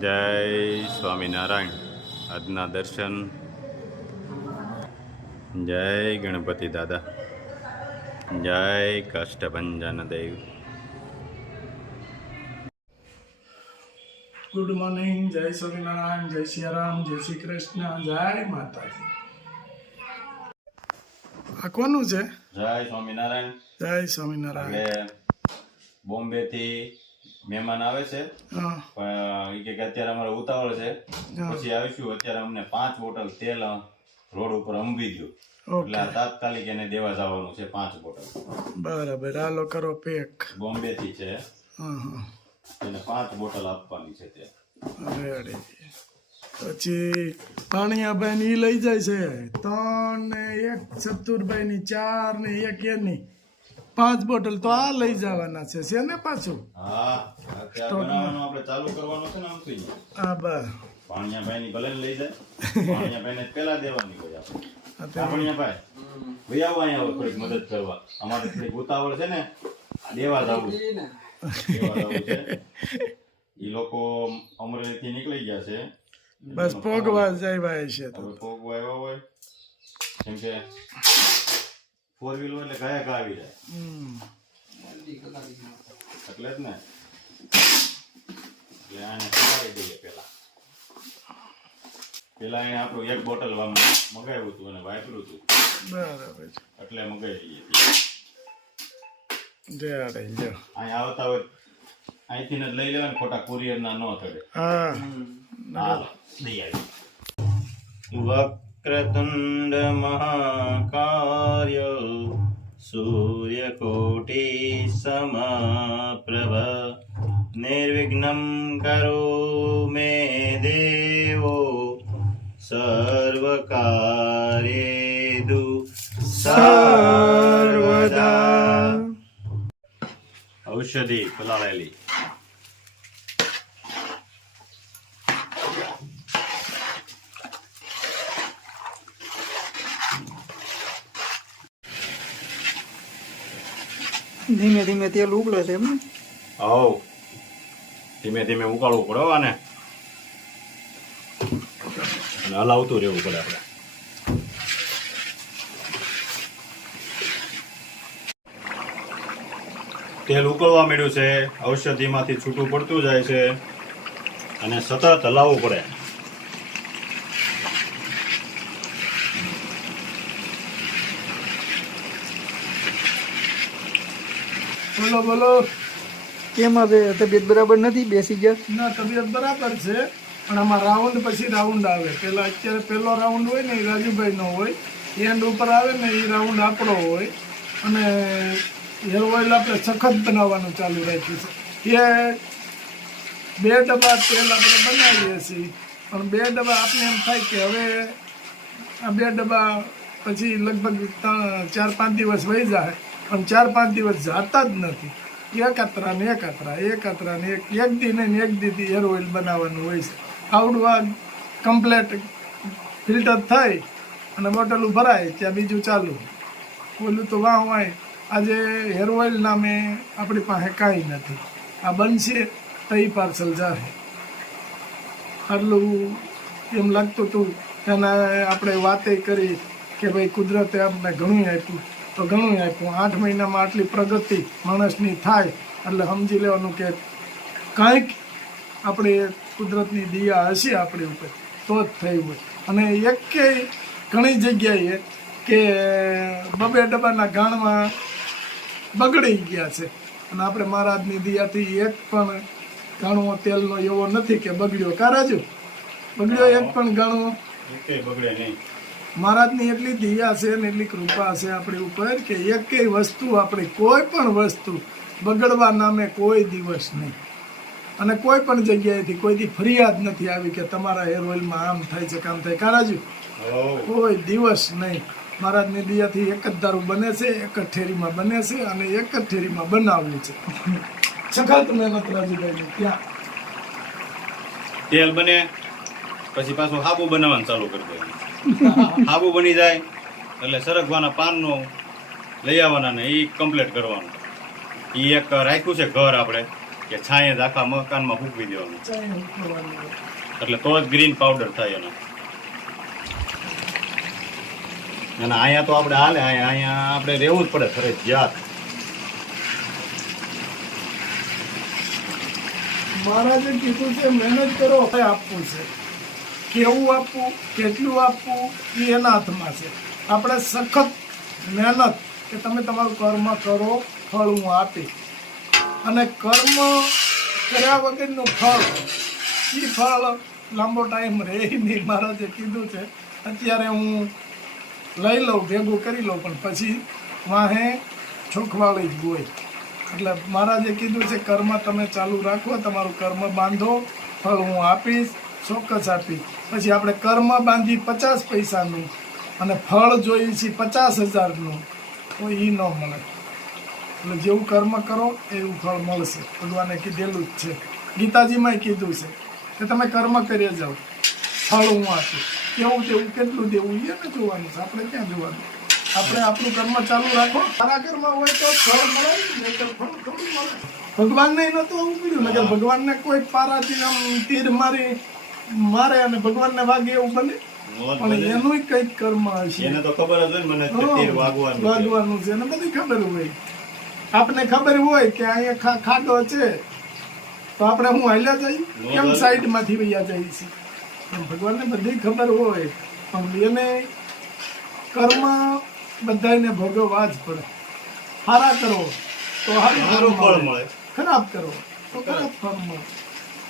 જય સ્વામિનારાયણ. આજના દર્શન. જય ગણપતિ દાદા. જય કાષ્ટભંજન દેવ. Good morning. જય સ્વામિનારાયણ. જય સિયારામ. જય શ્રી કૃષ્ણ. જય માતાજી. આ કોનું છે? જય સ્વામિનારાયણ. જય સ્વામિનારાયણ. એટલે બોમ્બે થી મહેમાન આવે છે, પણ એ કે અત્યારે અમારે ઉતાવળ છે, પછી આવીશું. અત્યારે અમને 5 બોટલ તેલ રોડ ઉપર અંબી દો, એટલે આ તાત્કાલિક એને દેવા જવાનું છે. 5 બોટલ. બરાબર. હાલો કરો પેક. બોમ્બે થી છે, એને 5 બોટલ આપવાની છે તે. રેડી. પછી પાણીયાભાઈ ની લઈ જાય છે 3 ને 1 ચતુરભાઈ ની 4 ને 1 એની 5 બોટલ તો આ લઈ જવાના છે ને પાછું. હા, બનાવવાનું આપણે ચાલુ કરવાનું છે ને. આમ થઈ હા બસ. પાણીયાભાઈ ની ભલે લઈ જાય, પાણીયાભાઈ ને પેલા દેવાની હોય આપણે. પાણીયાભાઈ ભાઈ આવો, અહીંયા આવો થોડીક મદદ કરવા. અમારે થોડીક ઉતાવળ છે ને, દેવા જવું છે. એ લોકો અમરેલી થી નીકળી ગયા છે, બસ પોગવા જાય ભાઈ છે. તો પોગવા આવ્યા હોય, કેમ કે 4 વ્હીલ એટલે ગયા કા આવી જાય, એટલે જ ને. એટલે આને ખવડાવી દઈએ પેલા એને આપણું 1 બોટલ મગાવ્યું હતું અને વાપર્યું હતું. બરાબર. એટલે મગાવી દઈએ. અહીંયા આવતા હોય અહીંથી જ લઈ લેવા ને, ખોટા કુરિયર ના ન થડે. હા, દઈ આવી. વક્રતુંડ મહાકાર્ય સૂર્યકોટી સમપ્રભ નિર્વિઘ્નમ કરો મે દેવો સર્વકાર્યેષુ સર્વદા. ઔષધિ પલાળેલી. ધીમે ધીમે તેલ ઉકળે છે એમ ને? હવ, ધીમે ધીમે ઉકાળવું પડે આને, અને હલાવતું રહેવું પડે આપણે. તેલ ઉકળવા માંડ્યું છે, ઔષધિમાંથી છૂટું પડતું જાય છે, અને સતત હલાવવું પડે. બોલો બોલો. કેમ હવે તબિયત બરાબર નથી? બેસી ગયા? ના, તબિયત બરાબર છે, પણ આમાં રાઉન્ડ પછી રાઉન્ડ આવે. પેલા અત્યારે પહેલો રાઉન્ડ હોય ને એ રાજુભાઈ નો હોય, એન્ડ ઉપર આવે ને એ રાઉન્ડ આપણો હોય. અને હેર ઓઇલ આપણે સખત બનાવવાનું ચાલુ રાખ્યું છે. એ 2 ડબ્બા તેલ આપણે બનાવીએ છીએ, પણ 2 ડબ્બા આપણે એમ થાય કે હવે આ 2 ડબ્બા પછી લગભગ 4-5 દિવસ વહી જાય, પણ 4-5 દિવસ જાતા જ નથી. એક અતરા ને એક દી ને એક દીથી હેર ઓઇલ બનાવવાનું હોય છે. આવડું આ કમ્પ્લેટ ફિલ્ટર થઈ અને બોટલું ભરાય ત્યાં બીજું ચાલુ. ઓલું તો વાહ વાય. આજે હેર ઓઇલ નામે આપણી પાસે કાંઈ નથી. આ બનશે તો એ પાર્સલ જાય. આટલું એમ લાગતું હતું એના આપણે વાતે કરી કે ભાઈ કુદરતે આપણે ઘણું આપ્યું, તો ઘણું આપ્યું. 8 મહિનામાં આટલી પ્રગતિ માણસની થાય એટલે સમજી લેવાનું કે કાંઈક આપણે કુદરતની દિયા હશે આપણી ઉપર તો જ થઈ હોય. અને એકેય ઘણી જગ્યાએ કે 2 ડબ્બાના ગાણમાં બગડી ગયા છે, અને આપણે મહારાજની દિયાથી એક પણ ગાણવો તેલનો એવો નથી કે બગડ્યો. કા રાજુ? બગડ્યો એક પણ ગાણવો? બગડે નહીં. મહારાજની એટલી દયા છે ને એટલી કૃપા છે આપણી ઉપર કે એકેય વસ્તુ આપણી કોઈ પણ વસ્તુ બગડવા નામે કોઈ દિવસ નહીં. અને કોઈ પણ જગ્યાએથી કોઈથી ફરિયાદ નથી આવી કે તમારા હેર ઓઇલમાં આમ થાય છે, કામ થાય. કારાજુ કોઈ દિવસ નહીં. મહારાજની દયાથી એક જ દારૂ બને છે, એક જ ઠેરીમાં બને છે, અને એક જ ઠેરીમાં બનાવવું છે. સખત મહેનત રાજુભાઈની. ત્યાં તેલ બને પછી પાછું હાબુ બનાવવાનું ચાલુ કરી દેવાનું. હાબુ બની જાય એટલે સરગવાના પાનનો લઈ આવવાના ને એ કમ્પ્લીટ કરવાનું. એ એક રાખ્યું છે ઘર આપણે કે છાંયે જ આખા મકાનમાં ફૂંકવી દેવાનું ચાય ઉકળવાની હોય. એટલે તો જ ગ્રીન પાવડર થાય એનો. અને અહીંયા તો આપણે હાલે, અહીંયા આપણે રહેવું જ પડે ફરજિયાત. મહારાજે કીધું છે મહેનત કરો, હવે આપવું છે. કેવું આપવું, કેટલું આપવું એ એના હાથમાં છે. આપણે સખત મહેનત કે તમે તમારું કર્મ કરો, ફળ હું આપી. અને કર્મ કર્યા વગરનું ફળ, એ ફળ લાંબો ટાઈમ રહે નહીં. મહારાજે કીધું છે અત્યારે હું લઈ લઉં, ભેગું કરી લઉં, પણ પછી વાહે છોખવાળી જ હોય. એટલે મહારાજે કીધું છે કર્મ તમે ચાલુ રાખો, તમારું કર્મ બાંધો, ફળ હું આપીશ, ચોક્કસ આપીશ. પછી આપણે કર્મ બાંધી 50 પૈસાનું અને ફળ જોઈએ છે 50,000નું, તો એ ન મળે. એટલે જેવું કર્મ કરો એવું ફળ મળશે. ભગવાને કીધેલું જ છે, ગીતાજીમાં કીધું છે કે તમે કર્મ કરી જાઓ, ફળ હું આપીશ. કેવું દેવું, કેટલું દેવું એને જોવાનું છે, આપણે ક્યાં જોવાનું. આપણે આપણું કર્મ ચાલુ રાખો. સારા કર્મ હોય તો ફળ મળે, નહીંતર ફળ થોડું મળે. ભગવાનને નતું આવું કર્યું ને કે ભગવાનને કોઈ પારાથી આમ તીર મારે અને ભગવાનને વાગે એવું બને? પણ એનું કંઈક કર્મ હશે, એને તો ખબર જ હોય ને મને કે તીર વાગવાનું છે. વાગવાનું છે, એને બધી ખબર હોય. આપને ખબર હોય કે અહીંયા ખાડો છે તો આપણે હું હાલ્યા જઈએ, કેમ સાઈડમાંથી વૈયા જઈએ છીએ? ભગવાનને બધી ખબર હોય, પણ એને કર્મ બધાને ભોગવવા જ પડે. સારા કરો તો સારું ફળ મળે, ખરાબ કરો તો ખરાબ ફળ મળે.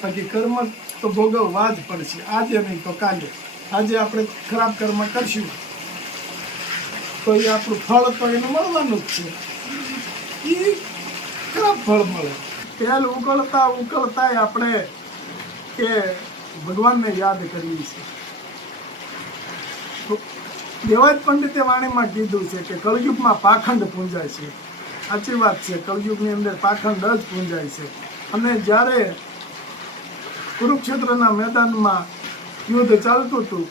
બાકી કર્મ તો ભોગવવા જ પડશે, આજે નહીં તો કાલે. આજે આપણે ખરાબ કર્મ કરશું તો એ આપણું ફળ તો એનું મળવાનું જ છે, એ ખરાબ ફળ મળે. તેલ ઉકળતા ઉકળતા આપણે કે ભગવાનને યાદ કરીએ છીએ. દેવાજ પંડિતે વાણીમાં કીધું છે કે કળયુગમાં પાખંડ પૂંજાય છે. સાચી વાત છે, કળયુગની અંદર પાખંડ જ પૂંજાય છે. અને જ્યારે કુરુક્ષેત્રના મેદાનમાં યુદ્ધ ચાલતું હતું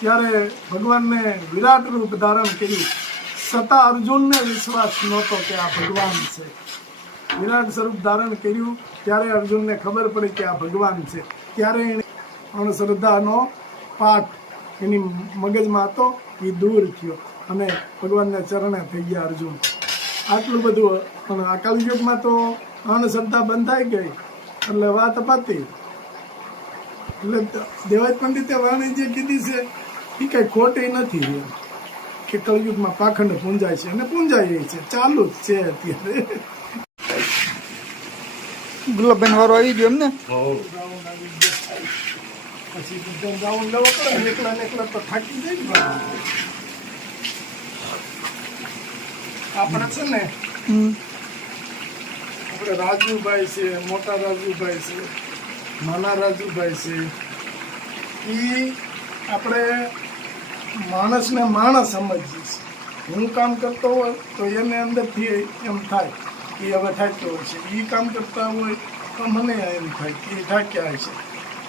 ત્યારે ભગવાનને વિરાટ રૂપ ધારણ કર્યું. છતાં અર્જુનને વિશ્વાસ નહોતો કે આ ભગવાન છે. વિરાટ સ્વરૂપ ધારણ કર્યું ત્યારે અર્જુનને ખબર પડી કે આ ભગવાન છે. ત્યારે એને શ્રદ્ધાનો પાઠ એની મગજમાં હતો, એ દૂર થયો અને ભગવાનને ચરણે થઈ ગયા અર્જુન. આટલું બધું. પણ આ કલયુગમાં તો અંધશ્રદ્ધા બંધાઈ ગઈ એટલે વાત પતી. એટલે દેવાજ પંડિતે વાણી જે કીધી છે એ કઈ ખોટી નથી કે કલયુગમાં પાખંડ પૂંજાય છે અને પૂંજાય છે, ચાલુ જ છે અત્યારે. ગુલાબબેન વારો આવી ગયો એમને? પછી બધા રાઉન્ડ લેવો પડે, એકલા ને એકલા તો થાકી જાય ને. આપણે છે ને આપણે રાજુભાઈ છે, મોટા રાજુભાઈ છે, નાના રાજુભાઈ છે, એ આપણે માણસને માણસ સમજીએ છીએ. હું કામ કરતો હોય તો એને અંદરથી એમ થાય કે હવે થાક્યો હોય છે, એ કામ કરતા હોય તો મને એમ થાય કે એ થાક્યા છે.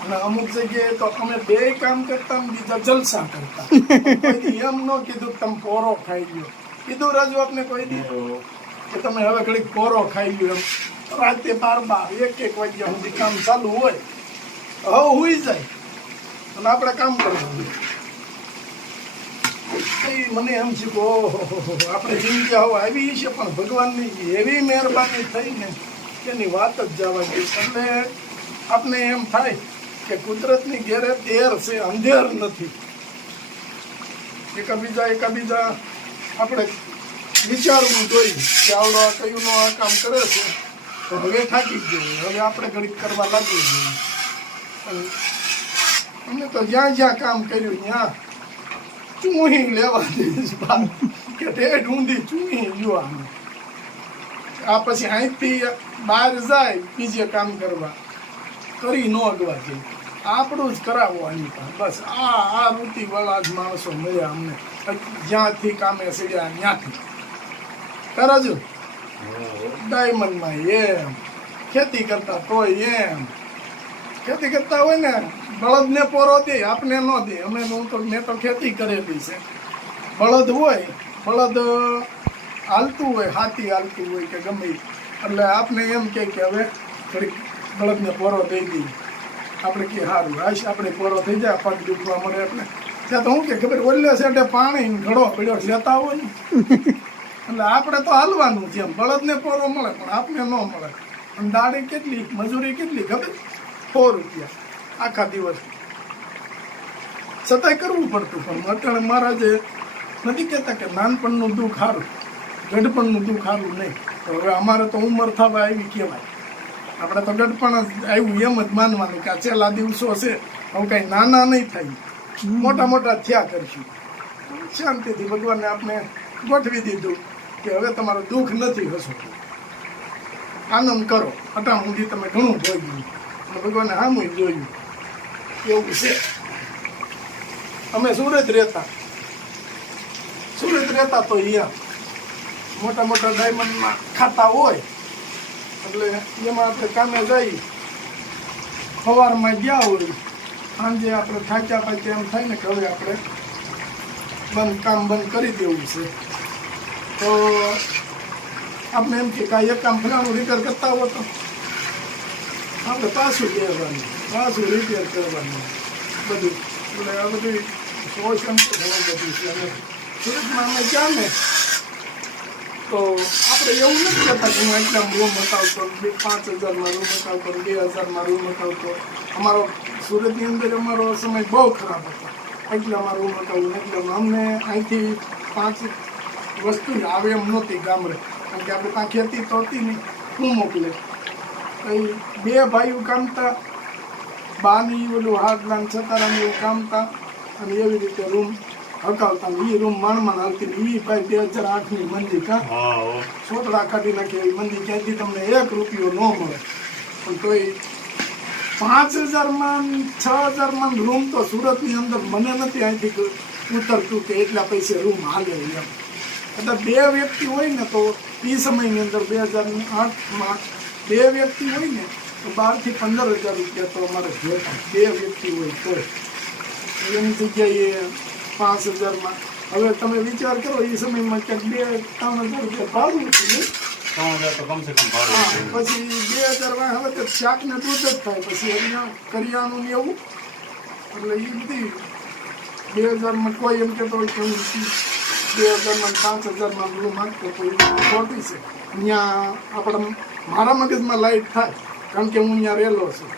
અને અમુક જગ્યાએ તો અમે બે કામ કરતા બીજા જલસા કરતા. એમ ન કીધું તમે પોરો ખાઈ ગયો, કીધું રાજુ આપને કોઈ દી કે તમે હવે ઘડીક પોરો ખાઈ ગયો. એમ રાતે 12 1 વાગ્યા સુધી કામ ચાલુ હોય, હવે હુઈ જાય અને આપણે કામ કરવું. મને એમ છે કે ઓહો આપણે જિંદગી હવે આવી છે, પણ ભગવાનની એવી મહેરબાની થઈ ને એની વાત જ જવા દે. એટલે આપણે એમ થાય કે કુદરતની ઘેરે દેર છે, અંધેર નથી. એકાબીજા આપણે વિચારવું જોઈએ કે આવડો આ કયું આ કામ કરે છે તો હવે થાકી ગયું, હવે આપણે ઘડીક કરવા લાગવું જોઈએ. અમે તો જ્યાં કામ કર્યું ત્યાં ચૂહી લેવા દઈશ કે ઢેઢ ઊંધી ચૂહી જોવા. આ પછી અહીંથી બહાર જાય બીજે કામ કરવા, કરી ન અગવા જાય, આપણું જ કરાવવાની. બસ આ વૃત્તિ વાળા જ માણસો મળ્યા અમને, જ્યાંથી કામે સીડ્યા ત્યાંથી કરજો. ડાયમંડમાં એમ ખેતી કરતા તોય એમ ખેતી કરતા હોય ને, બળદને પોરો દે, આપને ન દે. મેં તો ખેતી કરેલી છે. બળદ હોય, બળદ હાલતું હોય, હાથી હાલતું હોય કે ગમે, એટલે આપને એમ કે હવે ઘડીક બળદને પોરો દઈ દઈએ આપણે કે સારું રાશ આપણે પોરો થઈ જાય પગ દુખવા મળે એટલે ત્યાં તો હું કે ખબર ઓલે સેટે પાણી ઘડો પડ્યો લેતા હોય ને એટલે આપણે તો હાલવાનું છે એમ બળદને પોરો મળે પણ આપને ન મળે અને દાડી કેટલી મજૂરી કેટલી ખબર 100 રૂપિયા આખા દિવસ છતાંય કરવું પડતું પણ અત્યારે મારા જે નથી કહેતા કે નાનપણનું દુઃખ સારું ગઢપણનું દુઃખ સારું નહીં તો હવે અમારે તો ઉંમર થવા આવી કહેવાય આપણે તો ગઢપણ જ આવ્યું એમ જ માનવાનું કે આ છેલ્લા દિવસો છે હવે કાંઈ નાના નહીં થાય મોટા મોટા થયા કરશું શાંતિથી ભગવાનને આપણે ગોઠવી દીધું કે હવે તમારું દુઃખ નથી હશો આનંદ કરો અટાણ સુધી તમે ઘણું જોયું અને ભગવાને સામું જોયું એવું છે અમે સુરત રહેતા તો અહીંયા મોટા મોટા ડાયમંડમાં ખાતા હોય એટલે એમાં આપણે કામે જઈ સવારમાં ગયા હોય સાંજે આપણે થાક્યા પાક્યા એમ થાય ને કે હવે આપણે કામ બંધ કરી દેવું છે તો આપણે એમ કે કાંઈ એક કામ ફલાણું રિપેર કરતા હો તો આપણે પાછું કહેવાનું પાછું રિપેર કરવાનું બધું એટલે આ બધું શોષણ તો ઘણું બધું છે અને સુરતમાં અમે ગયા ને તો આપણે એવું નથી કહેતા કે હું એટલા રૂમ મટાવતો 5,000માં રૂમ મટાવતો 2,000માં રૂમ મટાવતો અમારો સુરતની અંદર અમારો સમય બહુ ખરાબ હતો એટલામાં રૂમ મટાવવું એટલામાં અમને અહીંથી 5 વસ્તુ આવે એમ નહોતી ગામડે કારણ કે આપણે ત્યાં ખેતી તો હતી નહીં શું મોકલે બે ભાઈઓ કામતા બાની ઓલું હાથલાન છતારાનું એવું કામતા અને એવી રીતે રૂમ હકાવતા એ રૂમ માણમાં હાલતી ને એ ભાઈ 2008ની મંદી કાં સોતડા કાઢી નાખે એવી મંદી ક્યાંથી તમને 1 રૂપિયો ન મળે પણ તોય 5,000માં 6,000માં રૂમ તો સુરતની અંદર મને નથી અહીંથી ઉતરતું કે એટલા પૈસે રૂમ હાલે એમ એટલે 2 વ્યક્તિ હોય ને તો એ સમયની અંદર 2008માં 2 વ્યક્તિ હોય ને તો 12,000 થી 15,000 રૂપિયા તો અમારે જોતા 2 વ્યક્તિ હોય તો એની જગ્યાએ 5,000માં હવે તમે વિચાર કરો એ સમયમાં ક્યાંક 2-3,000 રૂપિયા ભાડું છે ને 3,000 તો કમસે કમ ભાડું છે. પછી 2,000 હવે તો શાક ને દૂધ જ થાય પછી અહીંયા કરિયાણું ને એવું એટલે એ બધી 2,000માં કોઈ એમ કહેતો હોય કે 2,000માં 5,000માં રૂમ માંગતો તો એ ખોટી છે અહીંયા આપણા મારા મગજમાં લાઈટ થાય કારણ કે હું અહીંયા રહેલો છું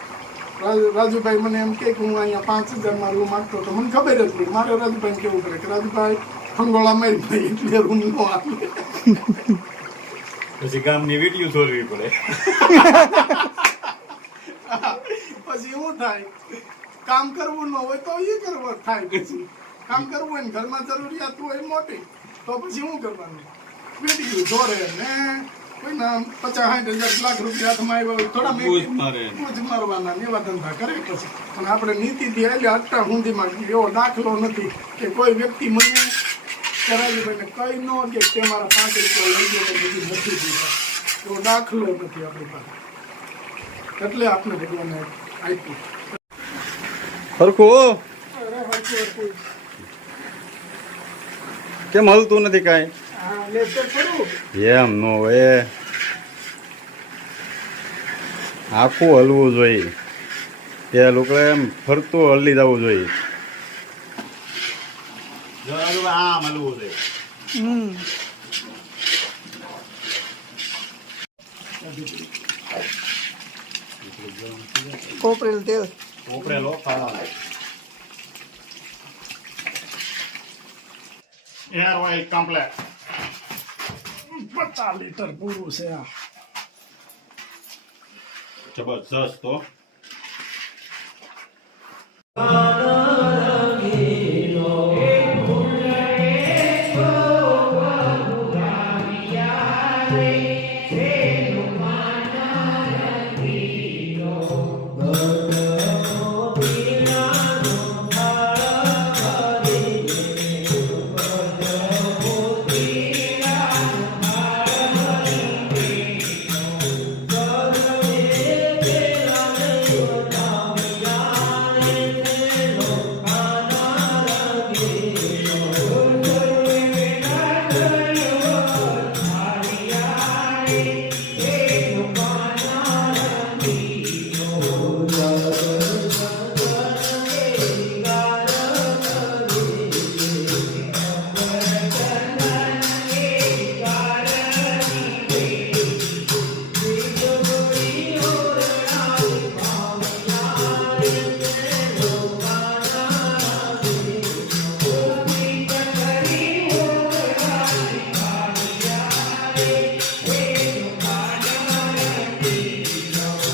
રાજુભાઈ મને એમ કે હું અહીંયા 5,000માં રૂમ માંગતો તો મને ખબર જ નહીં મારે રાજુભાઈને કેવું પડે કે રાજુભાઈ ફંગોળા મારી ભાઈ એટલે રૂમ નો આપે પછી ગામની વિડીયો છોડવી પડે પછી એવું થાય કામ કરવું ન હોય તો એ કરવા થાય પછી કામ કરવું હોય ને ઘરમાં જરૂરિયાત હોય મોટી તો પછી શું કરવાનું વિડીયો જોડે ને કોઈના 50-60 લાખ રૂપિયા હાથમાં આવ્યા હોય થોડા પૂજ મારવાના એવા ધંધા કરે પછી પણ આપણે નીતિથી એટલે અત્યાર સુધીમાં એવો દાખલો નથી કે કોઈ વ્યક્તિ મને કરાવીને કઈ ન કે તે મારા 5 રૂપિયા લઈ ગયો તો બધું નથી દીધા એવો દાખલો નથી આપણી પાસે એટલે આપણે ભગવાને આપ્યું સરખું અરે હરખું કેમ હલતું નથી કાંઈ હા લેક્ચર કરું એમ નો હોય આખું હલવું જોઈએ એ લોકો એમ ફરતું હલી જવું જોઈએ આમ હલવું જોઈએ કોપરેલ તેલ ઉપરેલો એર ઓઇલ કમ્પ્લેટ 50 લીટર પૂરું છે આ જબરજસ્ત તો